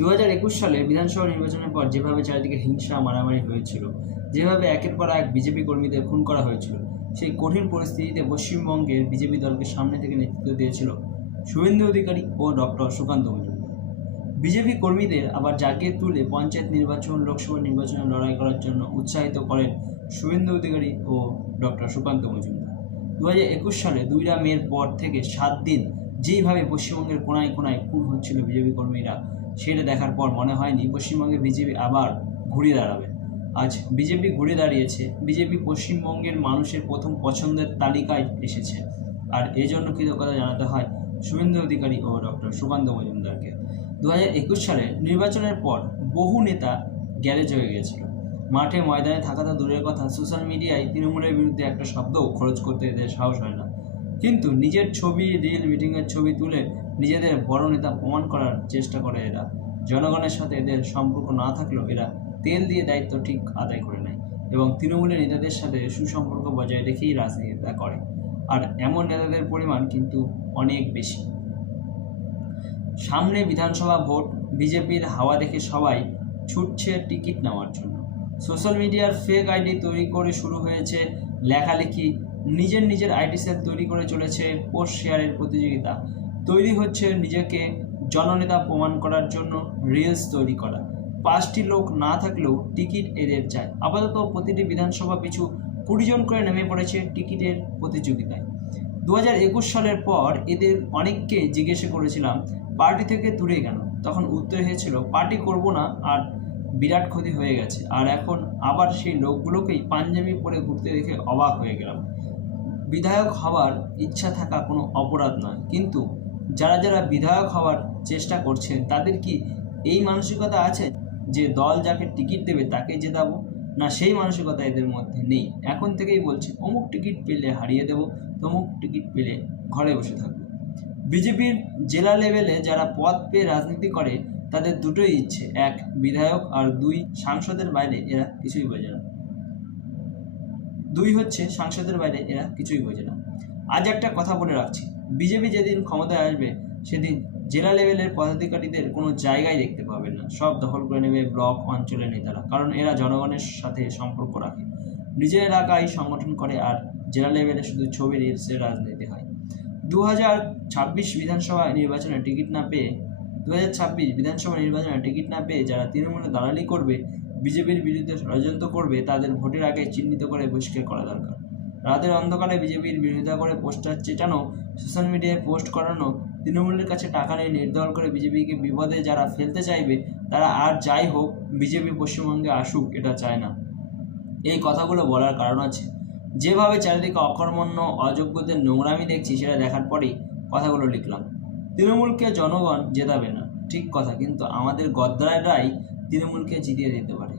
2021 সালে বিধানসভা নির্বাচনের পর যেভাবে চারিদিকে হিংসা মারামারি হয়েছিল, যেভাবে একের পর এক বিজেপি কর্মীদের খুন করা হয়েছিল, সেই কঠিন পরিস্থিতিতে পশ্চিমবঙ্গের বিজেপি দলকে সামনে থেকে নেতৃত্ব দিয়েছিল শুভেন্দু অধিকারী ও ডক্টর সুকান্ত মজুমদার। বিজেপি কর্মীদের আবার জাগিয়ে তুলে পঞ্চায়েত নির্বাচন, লোকসভা নির্বাচনে লড়াই করার জন্য উৎসাহিত করেন শুভেন্দু অধিকারী ও ডক্টর সুকান্ত মজুমদার। 2021 সালে 2 মের পর থেকে 7 দিন যেইভাবে পশ্চিমবঙ্গের কোনায় কোনায় খুন হচ্ছিল বিজেপি কর্মীরা, সেটা দেখার পর মনে হয়নি পশ্চিমবঙ্গে বিজেপি আবার ঘুরে দাঁড়াবে। আজ বিজেপি ঘুরে দাঁড়িয়েছে, বিজেপি পশ্চিমবঙ্গের মানুষের প্রথম পছন্দের তালিকায় এসেছে। আর এজন্য কৃতজ্ঞতা জানাতে হয় শুভেন্দু অধিকারী ও ডক্টর সুকান্ত মজুমদারকে। 2021 সালে নির্বাচনের পর বহু নেতা গ্যারেজ হয়ে গিয়েছিল। মাঠে ময়দানে থাকা তো দূরের কথা, সোশ্যাল মিডিয়ায় তৃণমূলের বিরুদ্ধে একটা শব্দও খরচ করতে এদের সাহস হয় না। কিন্তু নিজের ছবি, রিল মিটিংয়ের ছবি তুলে নিজেদের বড় নেতা প্রমাণ করার চেষ্টা করে এরা। জনগণের সাথে এদের সম্পর্ক না থাকলেও এরা তেল দিয়ে দায়িত্ব ঠিক আদায় করে নেয় এবং তৃণমূলের নেতাদের সাথে সুসম্পর্ক বজায় রেখেই রাজনীতিটা করে। আর এমন নেতাদের পরিমাণ কিন্তু অনেক বেশি। সামনে বিধানসভা ভোট, বিজেপির হাওয়া দেখে সবাই ছুটছে টিকিট নেওয়ার জন্য। সোশ্যাল মিডিয়ার ফেক আইডি তৈরি করে শুরু হয়েছে লেখালেখি, নিজের আইডি সেল তৈরি করে চলেছে পোস্ট শেয়ারের প্রতিযোগিতা। তৈরি হচ্ছে নিজেকে জননেতা প্রমাণ করার জন্য রিলস তৈরি করা। 5টি লোক না থাকলেও টিকিট এদের চায়। আপাতত প্রতিটি বিধানসভা পিছু 20 জন করে নেমে পড়েছে টিকিটের প্রতিযোগিতায়। 2021 সালের পর এদের অনেককে জিজ্ঞেস করেছিলাম পার্টি থেকে দূরে কেন, তখন উত্তর হয়েছিল পার্টি করব না, আর বিরাট ক্ষতি হয়ে গেছে। আর এখন আবার সেই লোকগুলোকেই পাঞ্জাবি পরে ঘুরতে দেখে অবাক হয়ে গেলাম। বিধায়ক হওয়ার ইচ্ছা থাকা কোনো অপরাধ নয়, কিন্তু যারা বিধায়ক হওয়ার চেষ্টা করছেন তাদের কি এই মানসিকতা আছে যে দল যাকে টিকিট দেবে তাকে জেতাবো? না, সেই মানসিকতা এদের মধ্যে নেই। এখন থেকেই বলছে অমুক টিকিট পেলে হারিয়ে দেবো, তমুক টিকিট পেলে ঘরে বসে থাকবো। বিজেপির জেলা লেভেলে যারা পদ পেয়ে রাজনীতি করে তাদের দুটোই ইচ্ছে, 1 বিধায়ক আর 2 সাংসদের বাইরে এরা কিছুই বোঝে না। 2 হচ্ছে সাংসদের বাইরে এরা কিছুই বোঝে না। আজ একটা কথা বলে রাখছি, বিজেপি যেদিন ক্ষমতায় আসবে সেদিন জেলা লেভেলের পদাধিকারীদের কোনো জায়গায় দেখতে পাবেন না। সব দখল করে নেবে ব্লক অঞ্চলের নেতারা, কারণ এরা জনগণের সাথে সম্পর্ক রাখে, নিজের এলাকায় সংগঠন করে, আর জেলা লেভেলে শুধু ছবি রিলসের রাজনীতি হয়। 2026 বিধানসভা নির্বাচনে টিকিট না পেয়ে যারা তৃণমূলে দালালি করবে, বিজেপির বিরুদ্ধে ষড়যন্ত্র করবে, তাদের ভোটের আগে চিহ্নিত করে বহিষ্কার করা দরকার। রাতের অন্ধকারে বিজেপির বিরোধিতা করে পোস্টার চেটানো, সোশ্যাল মিডিয়ায় পোস্ট করানো, তৃণমূলের কাছে টাকা নিয়ে নির্দল করে বিজেপিকে বিপদে যারা ফেলতে চাইবে, তারা আর যাই হোক বিজেপি পশ্চিমবঙ্গে আসুক এটা চায় না। এই কথাগুলো বলার কারণ আছে, যেভাবে চারিদিকে অকর্মণ্য অযোগ্যদের নোংরামি দেখছি সেটা দেখার পরেই কথাগুলো লিখলাম। তৃণমূলকে জনগণ জেতাবে না, ঠিক কথা, কিন্তু আমাদের গদ্দাররাই তৃণমূলকে জিতিয়ে দিতে পারে।